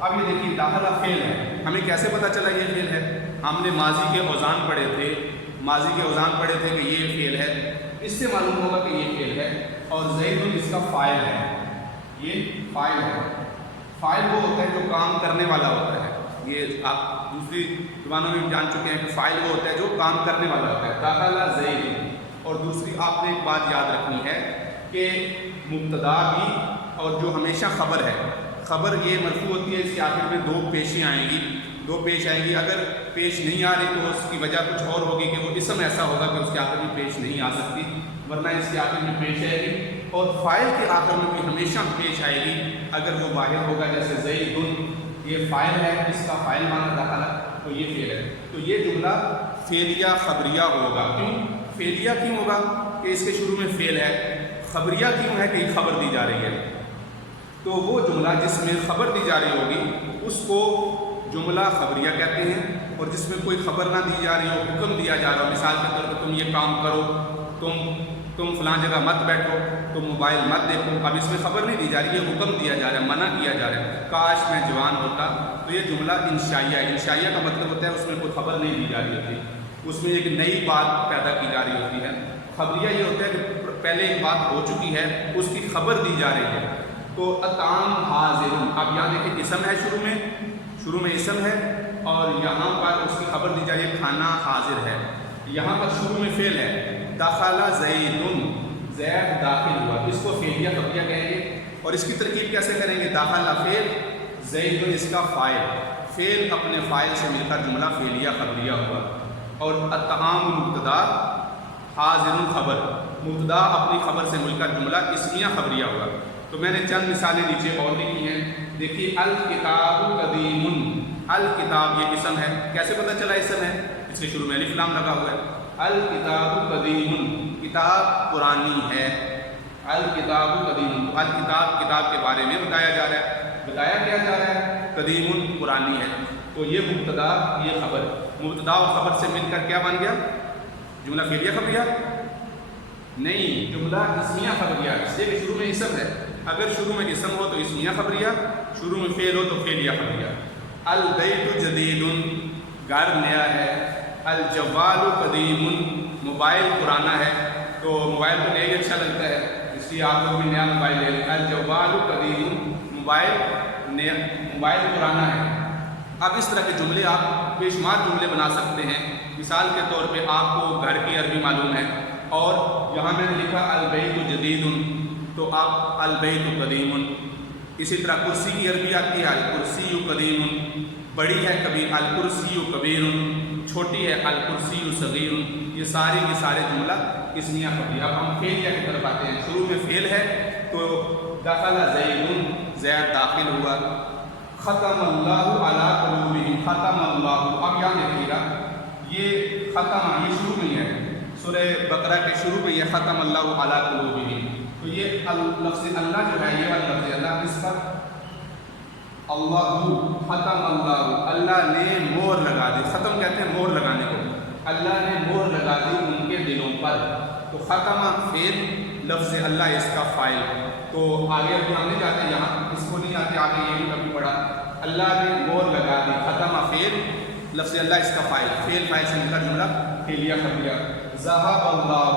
اب یہ دیکھیے داخلہ فعل ہے، ہمیں کیسے پتہ چلا یہ فعل ہے؟ ہم نے ماضی کے اوزان پڑھے تھے، ماضی کے اوزان پڑھے تھے کہ یہ فعل ہے، اس سے معلوم ہوگا کہ یہ فعل ہے، اور زید اس کا فاعل ہے، یہ فاعل ہے۔ فاعل وہ ہوتا ہے جو کام کرنے والا ہوتا ہے، یہ آپ دوسری زبانوں میں جان چکے ہیں کہ فاعل وہ ہوتا ہے جو کام کرنے والا ہوتا ہے، داخلہ زید۔ اور دوسری آپ نے ایک بات یاد رکھنی ہے کہ مبتدا بھی اور جو ہمیشہ خبر ہے، خبر یہ مرفوع ہوتی ہے، اس کے آخر میں دو پیشیں آئیں گی، دو پیش آئیں گی۔ اگر پیش نہیں آ رہی تو اس کی وجہ کچھ اور ہوگی کہ وہ اسم ایسا ہوگا کہ اس کے آخر میں پیش نہیں آ سکتی، ورنہ اس کے آخر میں پیش آئے گی۔ اور فاعل کے آخر میں بھی ہمیشہ پیش آئے گی اگر وہ واحد ہوگا، جیسے زید یہ فاعل ہے، اس کا فاعل مانا داخلہ، تو یہ فعل ہے۔ تو یہ جملہ فعلیہ خبریہ ہوگا۔ کیوں فعلیہ کیوں ہوگا؟ کہ اس کے شروع میں فعل ہے۔ خبریہ کیوں ہے؟ کہ خبر دی جا رہی ہے۔ تو وہ جملہ جس میں خبر دی جا رہی ہوگی اس کو جملہ خبریہ کہتے ہیں، اور جس میں کوئی خبر نہ دی جا رہی ہو، حکم دیا جا رہا ہو، مثال کے طور پر تم یہ کام کرو، تم فلاں جگہ مت بیٹھو، تم موبائل مت دیکھو، اب اس میں خبر نہیں دی جا رہی ہے، حکم دیا جا رہا ہے، منع کیا جا رہا ہے، کاش میں جوان ہوتا۔ تو یہ جملہ انشائیہ ہے۔ انشائیہ کا مطلب ہوتا ہے اس میں کوئی خبر نہیں دی جا رہی ہوتی، اس میں ایک نئی بات پیدا کی جا رہی ہوتی ہے۔ خبریہ یہ ہوتا ہے کہ پہلے ایک بات ہو چکی ہے، اس کی خبر دی جا رہی ہے۔ تو اطعام حاضر، اب یہاں دیکھیں اسم ہے، شروع میں اسم ہے، اور یہاں پر اس کی خبر دی جا رہی ہے کھانا حاضر ہے۔ یہاں پر شروع میں فعل ہے، دخل زید، زید داخل ہوا، اس کو فعلیہ خبریہ کہیں گے۔ اور اس کی ترکیب کیسے کریں گے؟ دخل فعل، زید اس کا فاعل، فعل اپنے فاعل سے مل کر جملہ فعلیہ خبریہ ہوا۔ اور اطعام مبتدا، حاضر خبر، مبتدا اپنی خبر سے مل کر جملہ اسمیہ خبریہ ہوا۔ تو میں نے چند مثالیں نیچے اور لکھی ہیں، دیکھیے الکتاب قدیم، الکتاب یہ اسم ہے، کیسے پتہ چلا اسم ہے؟ اس کے شروع میں الف لام لگا ہوا ہے۔ الکتاب قدیم، کتاب پرانی ہے، الکتاب قدیم، الکتاب کتاب کے بارے میں بتایا جا رہا ہے، بتایا کیا جا رہا ہے؟ قدیم پرانی ہے۔ تو یہ مبتدا، یہ خبر، مبتدا اور خبر سے مل کر کیا بن گیا؟ جملہ فعلیہ خبریہ؟ نہیں، جملہ اسمیہ خبریہ، اس لیے کہ شروع میں اسم ہے۔ اگر شروع میں اسم ہو تو اسمیہ خبریہ، شروع میں فعل ہو تو فعلیہ خبریہ۔ البیت جدید، گھر نیا ہے۔ الجوال قدیم، موبائل پرانا ہے، تو موبائل تو نیا ہی اچھا لگتا ہے، اس لیے آپ لوگ بھی نیا موبائل لے لیں۔ الجوال قدیم، موبائل پرانا ہے۔ اب اس طرح کے جملے آپ بے شمار جملے بنا سکتے ہیں۔ مثال کے طور پہ آپ کو گھر کی عربی معلوم ہے، اور یہاں میں نے لکھا البیت جدید، تو آپ البیت قدیم۔ اسی طرح کرسی کی عربی آتی ہے، الکرسی قدیم، بڑی ہے کبھی الکرسی کبیر، چھوٹی ہے الکرسی صغیر۔ یہ سارے کے سارے جملہ اسمیہ خبریہ۔ اب ہم فعلیہ کی طرف آتے ہیں۔ شروع میں فعل ہے تو دخل زید، زید داخل ہوا۔ ختم اللہ علی قلوبہم، ختم اللہ، اب یہاں دیکھیے گا یہ ختم، یہ شروع میں ہے، سورہ بقرہ کے شروع میں یہ ختم اللہ علی قلوبہم، تو یہ لفظ اللہ جو ہے، یہ والا لفظ اللہ کس پر؟ اللہ، ختم اللہ، اللہ نے مہر لگا دی، ختم کہتے ہیں مہر لگانے کو، اللہ نے مہر لگا دی ان کے دلوں پر۔ تو ختم فعل، لفظ اللہ اس کا فاعل۔ تو آگے ابھی ہم نہیں جاتے، یہاں اس کو نہیں آتے، آگے یہ بھی کبھی پڑھا، اللہ نے مہر لگا دی، ختم فعل، لفظ اللہ اس کا فاعل، فعل فاعل سے مل کر جملہ فعلیہ خبریہ۔ ذہب اللہ،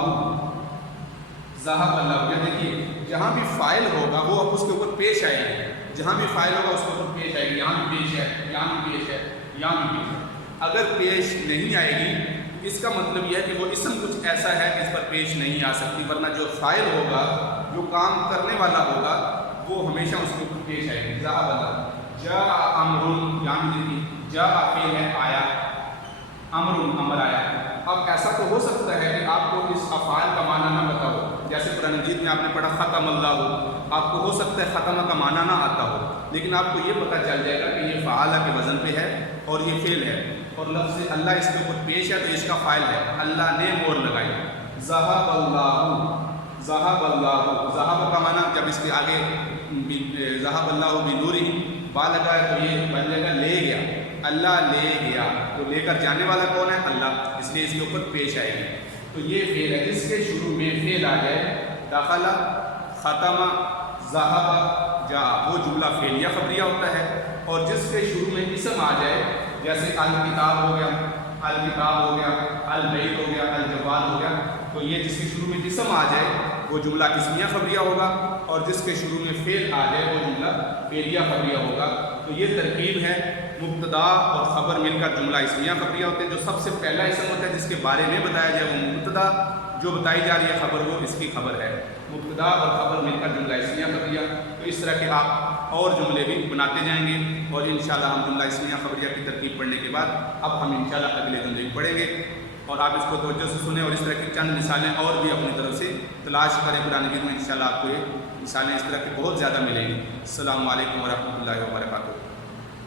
ذہب اللہ، یہ دیکھیے جہاں بھی فاعل ہوگا وہ اس کے اوپر پیش آئے گی، جہاں بھی فاعل ہوگا اس کے اوپر پیش آئے گی، یہاں بھی پیش ہے، یہاں بھی پیش ہے، یہاں بھی پیش ہے۔ اگر پیش نہیں آئے گی اس کا مطلب یہ ہے کہ وہ اسم کچھ ایسا ہے کہ اس پر پیش نہیں آ سکتی، ورنہ جو فاعل ہوگا، جو کام کرنے والا ہوگا، وہ ہمیشہ اس کے اوپر پیش آئے گی۔ ذہب اللہ، جاء امر، یہاں بھی دیکھیے جاء فعل ہے، آیا، امر امر آیا۔ اب ایسا تو ہو سکتا ہے کہ آپ کو اس افعال کا معنی نہ پتا ہو، جیسے قرآن مجید میں آپ نے پڑھا ختم اللہ، آپ کو ہو سکتا ہے ختم کا معنی نہ آتا ہو، لیکن آپ کو یہ پتہ چل جائے گا کہ یہ فعالہ کے وزن پہ ہے اور یہ فعل ہے، اور لفظ اللہ اس کے اوپر پیش ہے تو اس کا فاعل ہے، اللہ نے مہر لگائی۔ ذہب اللہ، ذہب اللہ، ذہب کا معنی جب اس کے آگے ذہب اللہ بنورہ با لگا ہے تو یہ بن جائے گا لے گیا، اللہ لے گیا، تو لے کر جانے والا کون ہے؟ اللہ، اس لیے اس کے اوپر پیش آئے گی۔ تو یہ فعل ہے، جس کے شروع میں فعل آ جائے، دخل، ختم، ذہب، جاء، وہ جملہ فعلیہ خبریہ ہوتا ہے، اور اور جس کے شروع میں اسم آ جائے، جیسے الکتاب ہو گیا، الکتاب ہو گیا، البیت ہو گیا، الجواد ہو گیا، تو یہ جس کے شروع میں اسم آ جائے وہ جملہ اسمیہ خبریہ ہوگا، اور جس کے شروع میں فعل آ جائے وہ جملہ فعلیہ خبریہ ہوگا۔ تو یہ ترکیب ہے، مبتدا اور خبر مل کر جملہ اسمیہ خبریہ ہوتے ہیں۔ جو سب سے پہلا اسم ہوتا ہے جس کے بارے میں بتایا جائے وہ مبتدا، جو بتائی جا رہی ہے خبر وہ اس کی خبر ہے۔ مبتدا اور خبر مل کر جملہ اسمیہ خبریہ۔ تو اس طرح کے آپ اور جملے بھی بناتے جائیں گے، اور انشاءاللہ ہم جملہ اسمیہ خبریہ کی ترکیب پڑھنے کے بعد اب ہم انشاءاللہ اگلے جملے بھی پڑھیں گے، اور آپ اس کو توجہ سے سنیں اور اس طرح کی چند مثالیں اور بھی اپنی طرف سے تلاش کریں۔ قرآن مجید میں انشاءاللہ آپ کو یہ مثالیں اس طرح کی بہت زیادہ ملیں گی۔ السلام علیکم ورحمۃ اللہ وبرکاتہ۔